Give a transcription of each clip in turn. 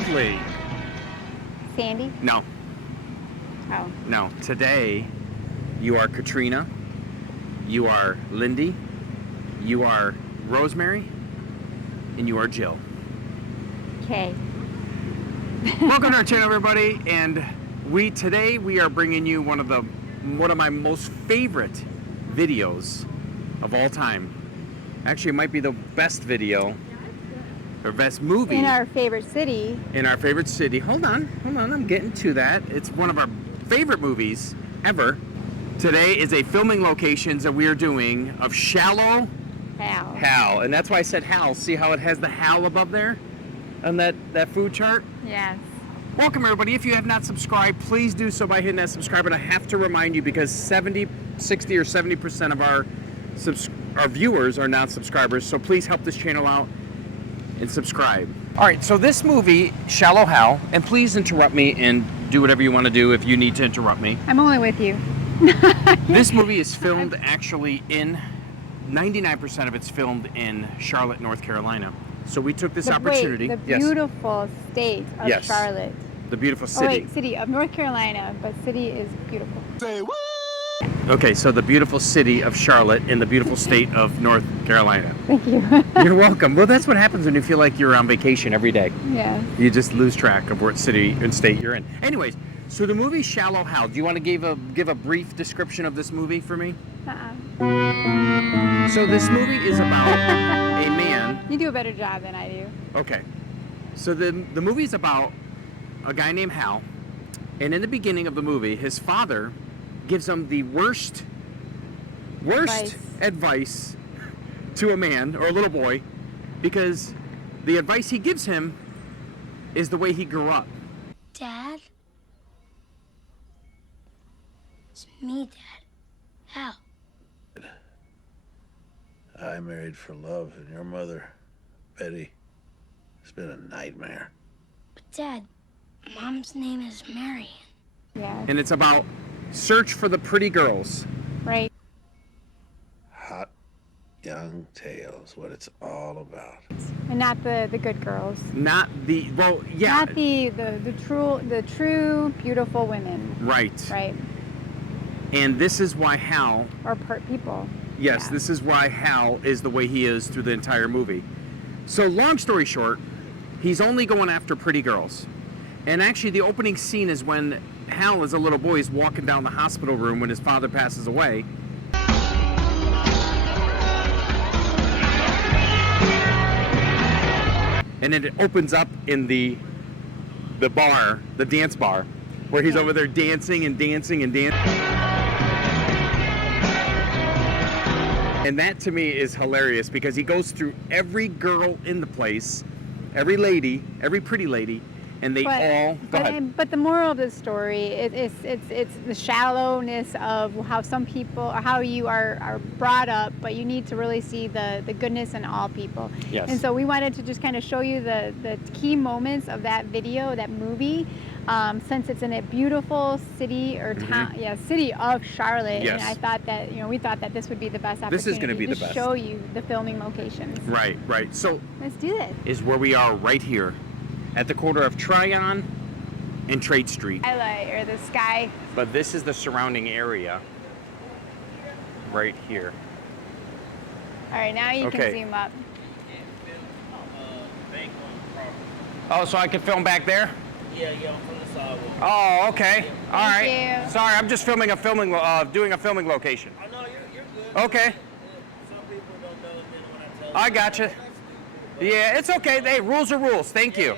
lovely. Sandy? No. Oh. No. Today, you are Katrina. You are Lindy. You are Rosemary. And you are Jill. Okay. Welcome to our channel, everybody. And today we are bringing you one of my most favorite videos of all time. Actually, it might be the best video or best movie in our favorite city. In our favorite city. Hold on, I'm getting to that. It's one of our favorite movies ever. Today is a filming locations that we are doing of Shallow Hal. And that's why I said Hal. See how it has the Hal above there on that food chart? Yes. Welcome, everybody. If you have not subscribed, please do so by hitting that subscribe. And I have to remind you, because 60 or 70% of our viewers are not subscribers, so please help this channel out and subscribe. All right, so this movie, Shallow Hal, and please interrupt me and do whatever you want to do if you need to interrupt me. I'm only with you. This movie is filmed actually 99% of it's filmed in Charlotte, North Carolina. So we took this opportunity. Wait, the beautiful state of Charlotte. The beautiful city. Oh wait, city of North Carolina, but city is beautiful. Say what? Okay, so the beautiful city of Charlotte in the beautiful state of North Carolina. Thank you. You're welcome. Well, that's what happens when you feel like you're on vacation every day. Yeah. You just lose track of what city and state you're in. Anyways, so the movie Shallow Hal. Do you want to give a brief description of this movie for me? So this movie is about a man. You do a better job than I do. Okay. So the movie is about a guy named Hal, and in the beginning of the movie, his father gives him the worst advice to a man or a little boy, because the advice he gives him is the way he grew up. Dad? It's me, Dad. Hal. I married for love, and your mother, Betty, has been a nightmare. But Dad, Mom's name is Marion. Yeah. And it's about search for the pretty girls. Right. Hot young tales, what it's all about. And not the good girls. Not the Not the true beautiful women. Right. Right. And this is why Hal, or people. Yes, yeah. This is why Hal is the way he is through the entire movie. So long story short, he's only going after pretty girls. And actually the opening scene is when Hal, as a little boy, is walking down the hospital room when his father passes away. And then it opens up in the bar, the dance bar, where he's over there dancing and dancing and dancing. And that to me is hilarious, because he goes through every girl in the place, every lady, every pretty lady, and they all. But the moral of the story it's the shallowness of how some people, or how you are brought up, but you need to really see the goodness in all people. Yes. And so we wanted to just kind of show you the key moments of that video, that movie. Since it's in a beautiful city or town, city of Charlotte, yes. And I thought that we thought that this would be the best opportunity. This is going to be the best. Show you the filming locations. Right. So let's do this. Is where we are right here, at the corner of Tryon and Trade Street. Highlight, or the sky. But this is the surrounding area, right here. All right, now you can zoom up. Oh, so I can film back there? Yeah, from the sidewalk. Oh, okay. All right. Thank you. Sorry, I'm just doing a filming location. I know you're good. Okay. Some people don't know when I tell I gotcha. Yeah, it's okay. Hey, rules are rules. Thank you.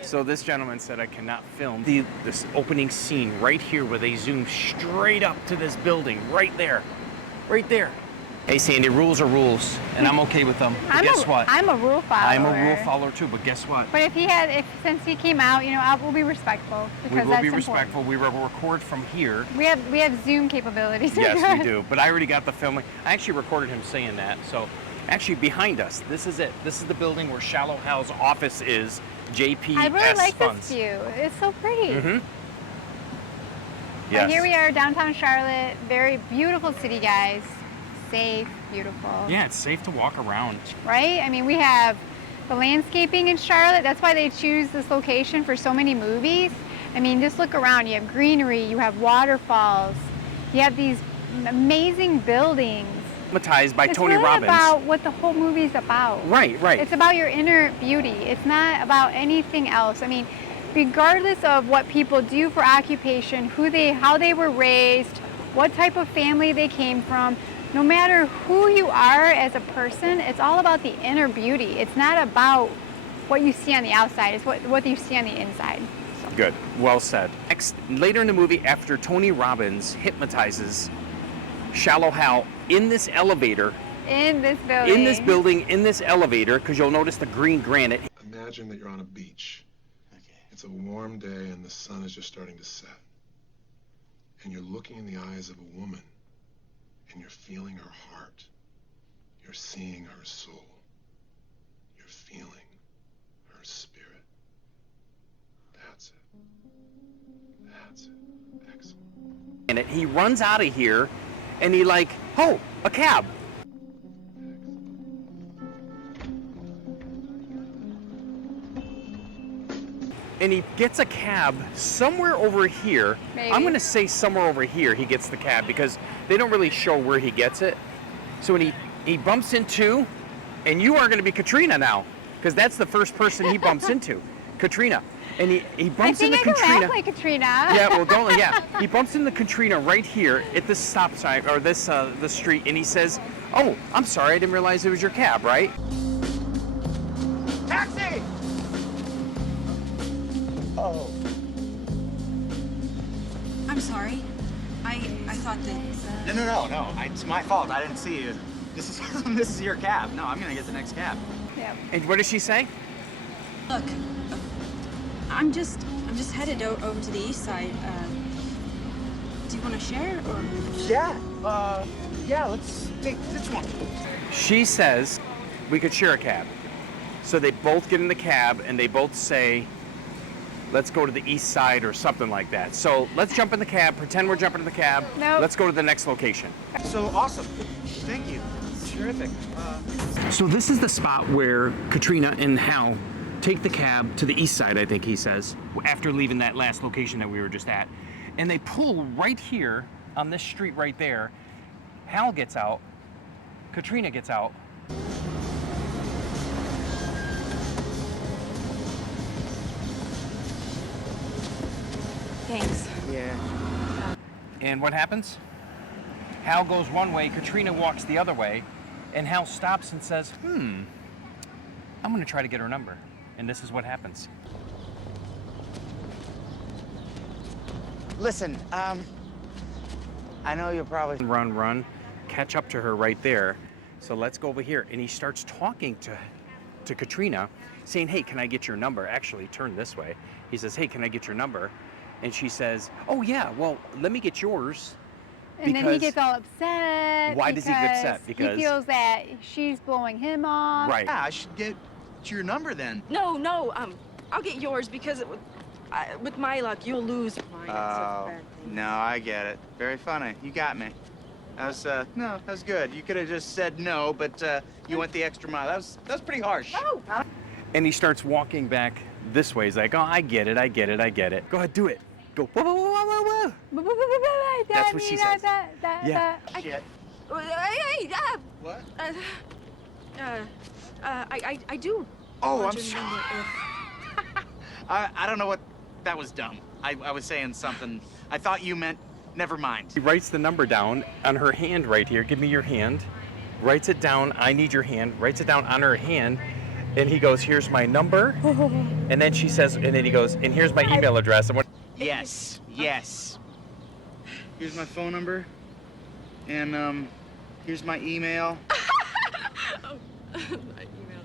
So this gentleman said I cannot film this opening scene right here, where they zoom straight up to this building, right there. Hey, Sandy, rules are rules, and I'm okay with them. But guess what? I'm a rule follower. I'm a rule follower too, but guess what? But since he came out, we'll be respectful, because we will be respectful. We will record from here. We have Zoom capabilities. Yes, we do. But I already got the filming. I actually recorded him saying that. So, actually, behind us, this is it. This is the building where Shallow Hal's office is. JPS I really like Funds. this view. It's so pretty. Mm-hmm. Yes. But here we are, downtown Charlotte. Very beautiful city, guys. Safe, beautiful. Yeah, it's safe to walk around. Right? I mean, we have the landscaping in Charlotte. That's why they choose this location for so many movies. I mean, just look around. You have greenery, you have waterfalls, you have these amazing buildings. Hypnotized by It's Tony really Robbins. about what the whole movie's about. Right, right. It's about your inner beauty. It's not about anything else. I mean, regardless of what people do for occupation, how they were raised, what type of family they came from, no matter who you are as a person, it's all about the inner beauty. It's not about what you see on the outside. It's what you see on the inside. Good. Well said. Next, later in the movie, after Tony Robbins hypnotizes Shallow Hal in this elevator, In this elevator, because you'll notice the green granite. Imagine that you're on a beach. Okay. It's a warm day and the sun is just starting to set. And you're looking in the eyes of a woman and you're feeling her heart. You're seeing her soul. You're feeling her spirit. That's it. That's it. Excellent. And he runs out of here, and he like, oh, a cab. And he gets a cab somewhere over here. Maybe. I'm gonna say somewhere over here he gets the cab because they don't really show where he gets it. So when he bumps into, and you are gonna be Katrina now, because that's the first person he bumps into, Katrina. And he bumps into I can Katrina. act like Katrina. Yeah, well, don't. Yeah, he bumps into Katrina right here at this stop sign or this the street, and he says, "Oh, I'm sorry, I didn't realize it was your cab, right?" Taxi! Oh. I'm sorry. I thought that... No. It's my fault. I didn't see you. This is this is your cab. No, I'm gonna get the next cab. Yep. And what does she say? Look, I'm just headed over to the east side. Do you want to share, or...? Yeah, let's take this one. She says we could share a cab. So they both get in the cab and they both say, let's go to the east side or something like that. So let's jump in the cab, pretend we're jumping in the cab. Nope. Let's go to the next location. So awesome. Thank you. Terrific. So this is the spot where Katrina and Hal take the cab to the east side, I think he says, after leaving that last location that we were just at. And they pull right here on this street right there. Hal gets out, Katrina gets out. Thanks. Yeah. And what happens? Hal goes one way, Katrina walks the other way, and Hal stops and says, I'm gonna try to get her number. And this is what happens. Listen, I know you're probably... Run, catch up to her right there. So let's go over here. And he starts talking to Katrina, saying, hey, can I get your number? Actually, turn this way. He says, hey, can I get your number? And she says, oh yeah, well, let me get yours. And then he gets all upset. Why does he get upset? Because he feels that she's blowing him off. Right. Yeah, I should get your number then. No, I'll get yours because with my luck, you'll lose mine. It's such a bad thing. No, I get it. Very funny. You got me. That was, no, that was good. You could have just said no, but you went the extra mile. That was pretty harsh. Oh. And he starts walking back this way. He's like, oh, I get it. Go ahead, do it. Go, whoa, whoa, whoa, whoa, whoa. That's what she says. Yeah. Shit. Hey, What? I do. Oh, want I'm your sorry. number I don't know what... That was dumb. I was saying something. I thought you meant... Never mind. He writes the number down on her hand right here. Give me your hand. Writes it down. I need your hand. Writes it down on her hand. And he goes, here's my number. And then she says, and then he goes, and here's my email address. And what? Yes. Here's my phone number. And, here's my email. My email.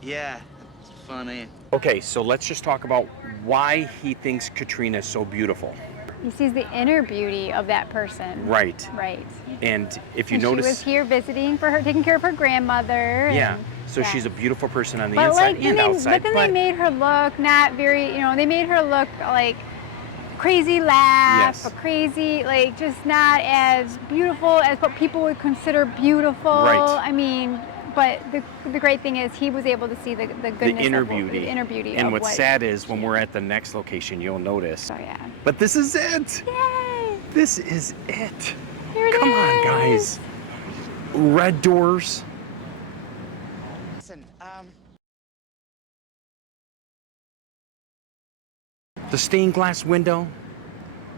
Yeah, it's funny. Okay, so let's just talk about why he thinks Katrina is so beautiful. He sees the inner beauty of that person. Right. Right. And if you And notice, she was here visiting for her, taking care of her grandmother. yeah. and- So yeah. she's a beautiful person on the But inside like, and outside. but then they made her look not very, they made her look like crazy laugh, Yes. or crazy, like just not as beautiful as what people would consider beautiful. Right. I mean, But the great thing is he was able to see the goodness The inner of beauty. the inner beauty. And of what's what sad is when she we're at the next location, you'll notice. Oh yeah. But this is it. Yay! This is it. Here it Come on, is. guys. Red doors. Listen, The stained glass window.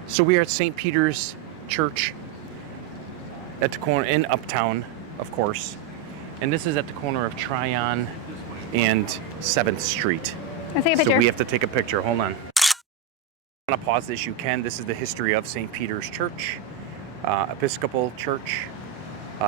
So we are at St. Peter's Church at the corner in Uptown, of course. And this is at the corner of Tryon and 7th Street. Let's take a picture. So we have to take a picture. Hold on. I want to pause this. You can. This is the history of St. Peter's Church, Episcopal Church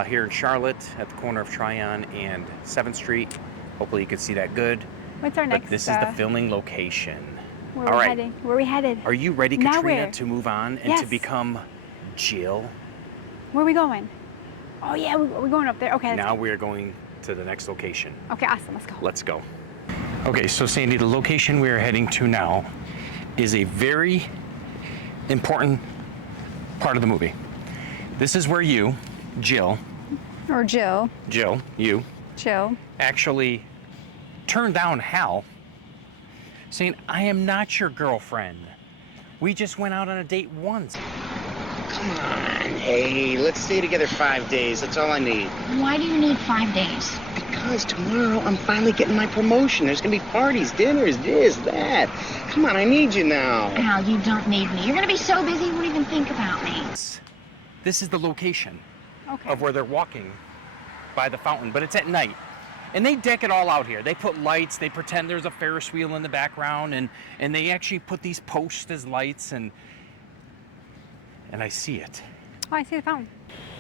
here in Charlotte at the corner of Tryon and 7th Street. Hopefully you can see that good. What's our But next? this is the filming location. Where All we're right. heading? Where are we headed? Are you ready, Now Katrina, where? to move on and Yes. to become Jill? Where are we going? Oh yeah, we're going up there. Okay. Now we are going to the next location. Okay, awesome. Let's go. Let's go. Okay, so Sandy, the location we are heading to now is a very important part of the movie. This is where you, Jill, Or Jill. you, Jill. actually turned down Hal, saying, I am not your girlfriend. We just went out on a date once. come on. Hey, let's stay together 5 days. That's all I need. Why do you need 5 days? Because tomorrow I'm finally getting my promotion. There's gonna be parties, dinners, this, that. Come on, I need you now. Hal, you don't need me. You're gonna be so busy you won't even think about me. This is the location Okay. of where they're walking by the fountain, but it's at night. And they deck it all out here. They put lights, they pretend there's a Ferris wheel in the background, and they actually put these posts as lights, and I see it. Oh, I see the fountain.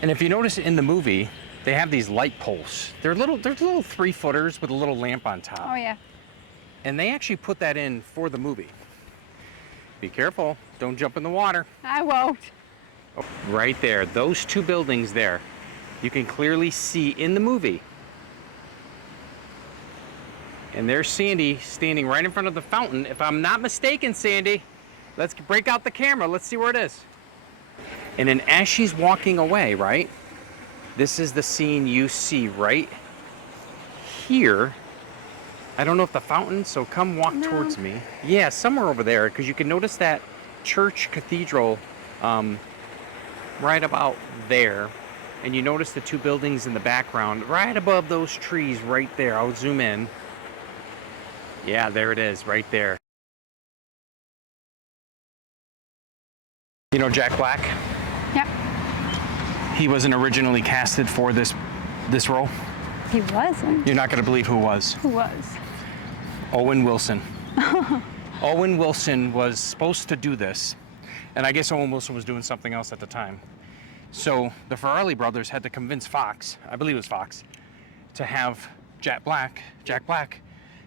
And if you notice in the movie, they have these light posts. They're little 3-footers with a little lamp on top. Oh yeah. And they actually put that in for the movie. Be careful, don't jump in the water. I won't. Right there, those two buildings there, you can clearly see in the movie. And there's Sandy standing right in front of the fountain. If I'm not mistaken, Sandy, let's break out the camera. Let's see where it is. And then as she's walking away, right? This is the scene you see right here. I don't know if the fountain, so come walk towards me. Yeah, somewhere over there, because you can notice that church cathedral right about there. And you notice the two buildings in the background right above those trees right there. I'll zoom in. Yeah, there it is, right there. You know Jack Black? Yep. He wasn't originally casted for this role. He wasn't. You're not going to believe who was. Who was? Owen Wilson. Owen Wilson was supposed to do this, and I guess Owen Wilson was doing something else at the time. So the Farrelly brothers had to convince Fox, I believe it was Fox, to have Jack Black,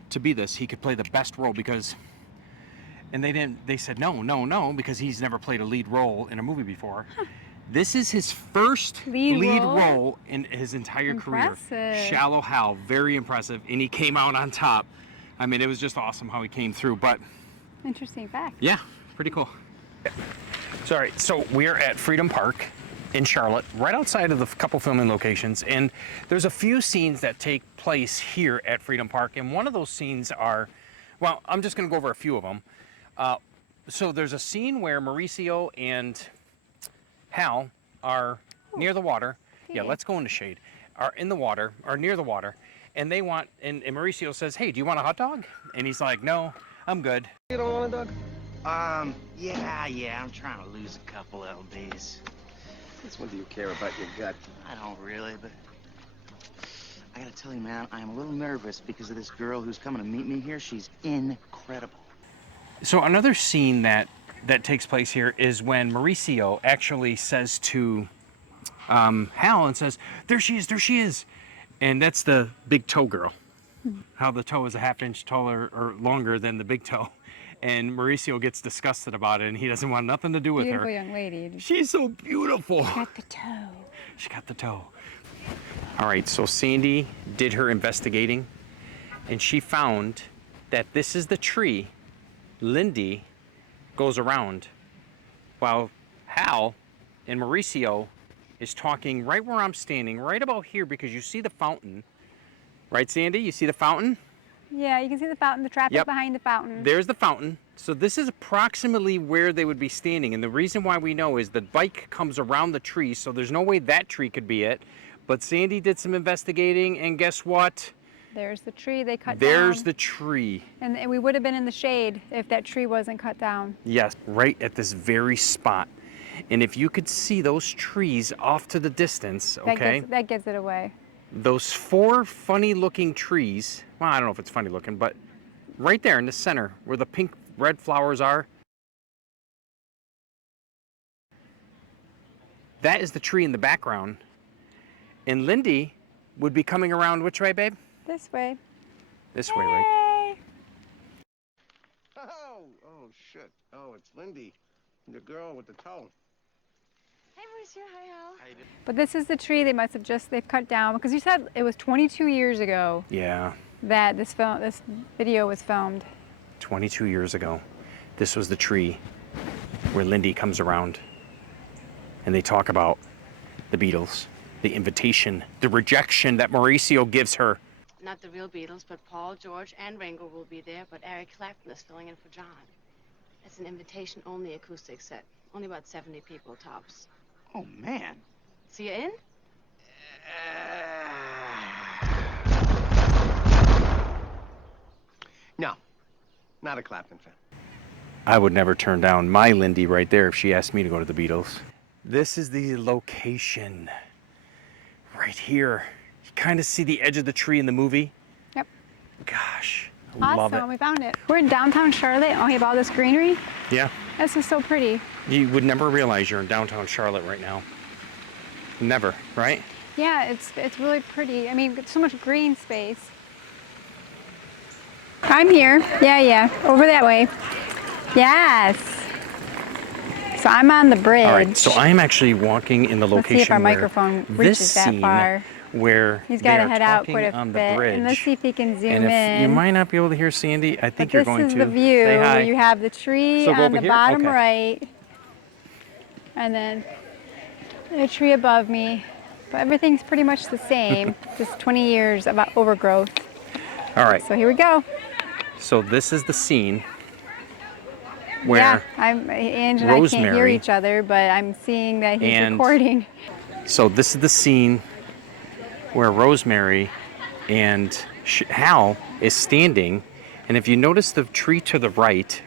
to be this. He could play the best role because, and they said no, because he's never played a lead role in a movie before. This is his first lead role in his entire career. Shallow Hal, very impressive, and he came out on top. I mean, it was just awesome how he came through, but. Interesting fact. Yeah, pretty cool. Sorry, so we're at Freedom Park in Charlotte, right outside of the couple filming locations, and there's a few scenes that take place here at Freedom Park, and one of those scenes are, well, I'm just gonna go over a few of them. So there's a scene where Mauricio and Hal are near the water. Yeah, let's go in the shade. Are in the water, or near the water, and they want, and Mauricio says, hey, do you want a hot dog? And he's like, no, I'm good. You don't want a dog? Yeah, I'm trying to lose a couple lbs. Since when do you care about your gut? I don't really, but I gotta tell you, man, I'm a little nervous because of this girl who's coming to meet me here. She's incredible. So another scene that takes place here is when Mauricio actually says to Hal and says, there she is. And that's the big toe girl. How the toe is a half-inch taller or longer than the big toe. And Mauricio gets disgusted about it, and he doesn't want nothing to do with Beautiful her. young lady. She's so beautiful. She got the toe. She got the toe. All right, so Sandy did her investigating, and she found that this is the tree Lindy goes around, while Hal and Mauricio is talking right where I'm standing, right about here, because you see the fountain Right, Sandy? You see the fountain? Yeah, you can see the fountain, the traffic Yep. behind the fountain. There's the fountain. So this is approximately where they would be standing. And the reason why we know is the bike comes around the tree, so there's no way that tree could be it. But Sandy did some investigating, and guess what? There's the tree they cut down. There's the tree. And we would have been in the shade if that tree wasn't cut down. Yes, right at this very spot. And if you could see those trees off to the distance, okay? That gives it away. Those 4 funny looking trees, well, I don't know if it's funny looking, but right there in the center where the pink red flowers are, that is the tree in the background. And Lindy would be coming around which way, babe? This way. This way, right? Oh, shit. Oh, it's Lindy, the girl with the toe. Hey, Monsieur. Hi, Hal. But this is the tree they must have they've cut down, because you said it was 22 years ago Yeah, that this video was filmed. 22 years ago. This was the tree where Lindy comes around and they talk about the Beatles, the invitation, the rejection that Mauricio gives her. Not the real Beatles, but Paul, George, and Ringo will be there, but Eric Clapton is filling in for John. It's an invitation-only acoustic set. Only about 70 people tops. Oh, man. See you in? No, not a Clapton fan. I would never turn down my Lindy right there if she asked me to go to the Beatles. This is the location right here. You kind of see the edge of the tree in the movie. Yep. Gosh, I love Awesome, it. we found it. We're in downtown Charlotte. Oh, you have all this greenery. Yeah, This is so pretty. you would never realize you're in downtown Charlotte right now. Never, right? Yeah, it's really pretty. I mean, so much green space. I'm here. Yeah, over that way. Yes. So I'm on the bridge. All right, so I'm actually walking in the Let's location see if our where microphone this reaches that scene far. where He's they got to are head out talking quite a on bit. the bridge. And let's see if he can zoom And if in. you might not be able to hear Sandy, I think But you're going to. this is the view Say hi. where you have the tree So go on over the here? bottom Okay. right, and then the tree above me. But everything's pretty much the same. Just 20 years of overgrowth. All right, So here we go. so this is the scene where Yeah, Ange and I can't hear Rosemary each other, but I'm seeing that he's and- recording. So this is the scene where Rosemary and Hal is standing, and if you notice the tree to the right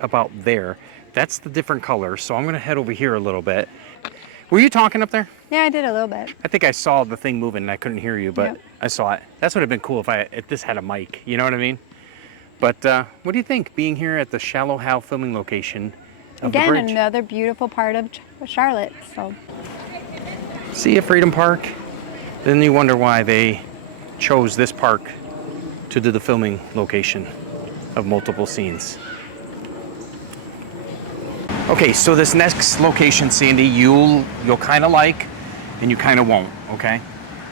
about there, that's the different color. So I'm going to head over here a little bit. Were you talking up there? Yeah, I did a little bit. I think I saw the thing moving and I couldn't hear you, but Yep. I saw it. That's would have been cool if this had a mic, you know what I mean? But what do you think being here at the Shallow Hal filming location of the Again, bridge? another beautiful part of Charlotte. So See you, Freedom Park. Then you wonder why they chose this park to do the filming location of multiple scenes. Okay, so this next location, Sandy, you'll kind of like, and you kind of won't. Okay,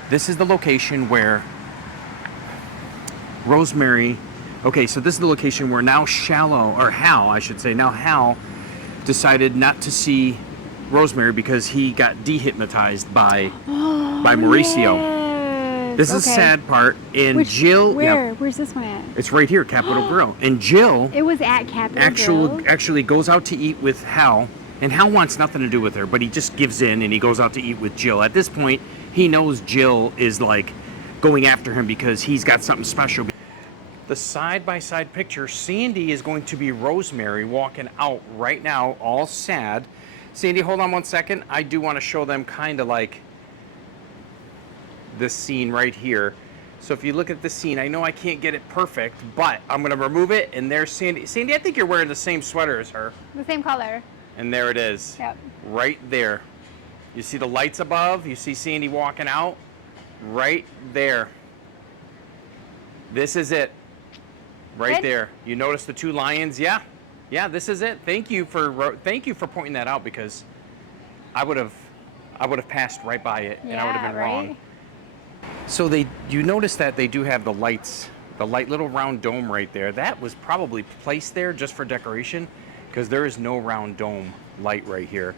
this is the location where Rosemary. Okay, so this is the location where now Hal, I should say, now Hal decided not to see Rosemary because he got dehypnotized by Mauricio. Yes. This is a Okay. sad part. And Jill, Where? yeah, Where's this one at? it's right here, Capitol Grill. And Jill It was at Capitol Grill. actually goes out to eat with Hal, and Hal wants nothing to do with her, but he just gives in and he goes out to eat with Jill. At this point, he knows Jill is like going after him because he's got something special. The side-by-side picture, Sandy is going to be Rosemary walking out right now, all sad. Sandy, hold on one second. I do want to show them kind of like this scene right here. So if you look at the scene, I know I can't get it perfect, but I'm going to remove it, and there's Sandy. Sandy, I think you're wearing the same sweater as her. The same color. And there it is. Yep. Right there. You see the lights above? You see Sandy walking out? Right there. This is it. Right Good. there. You notice the 2 lions? Yeah. Yeah, this is it. Thank you for pointing that out, because I would have passed right by it, and I would have been wrong. So you notice that they do have the lights, the light little round dome right there. That was probably placed there just for decoration, because there is no round dome light right here.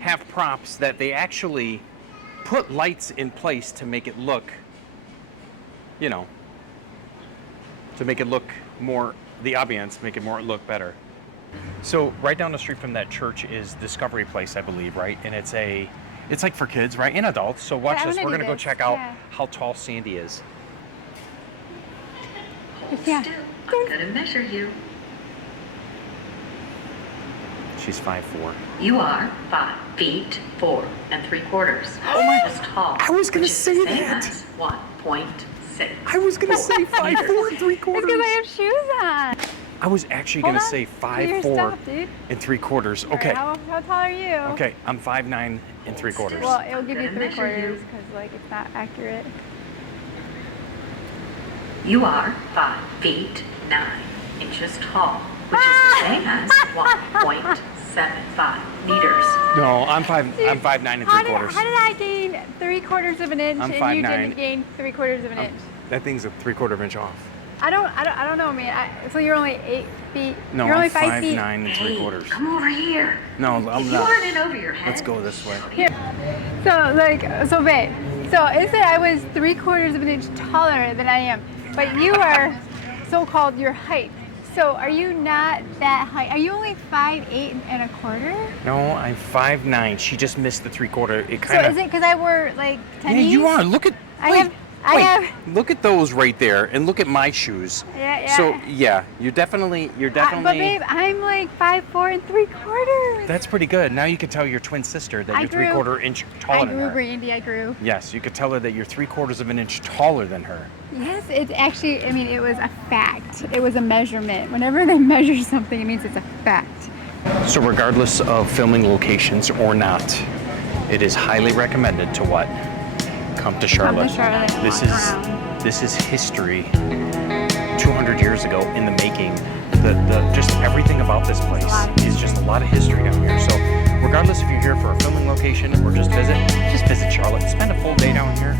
Have props that they actually put lights in place to make it look you know, to make it look more, the ambiance, make it more look better. So right down the street from that church is Discovery Place, I believe, right? And it's like for kids, right? And adults. So watch this. We're gonna go check out how tall Sandi is. Yeah. I'm gonna measure you. She's 5'4". You are 5 feet 4 3/4. Oh my! Just tall. I was gonna say that. 1.6. I was gonna say 5'4" 3/4. It's because I have shoes on. I was actually gonna say 5'4" dude. 3/4. Okay. Right, how tall are you? Okay, I'm 5'9" 3/4. Well, it'll give you 3/4 because like it's not accurate. You are 5 feet 9 inches tall, which is the same as 1.75 meters. No, I'm 5'9" 3/4. How did I gain 3/4 of an inch I'm and 5'9". you didn't gain 3/4 of an inch? That thing's a 3/4 inch off. I don't know, man. So you're only 8 feet. No, you're only I'm 5 feet. 5'9" 3/4. Come over here. No, I'm You not. aren't in over your head. Let's go this way. Here. So babe. So it said I was 3/4 of an inch taller than I am, but you are so-called your height. So are you not that height? Are you only 5'8" 1/4? No, I'm 5'9". She just missed the 3/4. It kind So of. is it because I wore like tennies? Yeah, you are. Look at. I have. Look at those right there, and look at my shoes. Yeah. So yeah, you're definitely. But babe, I'm like 5'4" 3/4. That's pretty good. Now you can tell your twin sister that I you're grew. 3/4 inch taller I than grew, her. Brandy. I grew. Yes, you could tell her that you're 3/4 of an inch taller than her. Yes, it's actually. I mean, it was a fact. It was a measurement. Whenever they measure something, it means it's a fact. So regardless of filming locations or not, it is highly recommended to what? Come to Charlotte. Come to Charlotte and walk around. This is history. 200 years ago in the making. Just everything about this place is just a lot of history down here. So regardless if you're here for a filming location or just visit Charlotte. Spend a full day down here.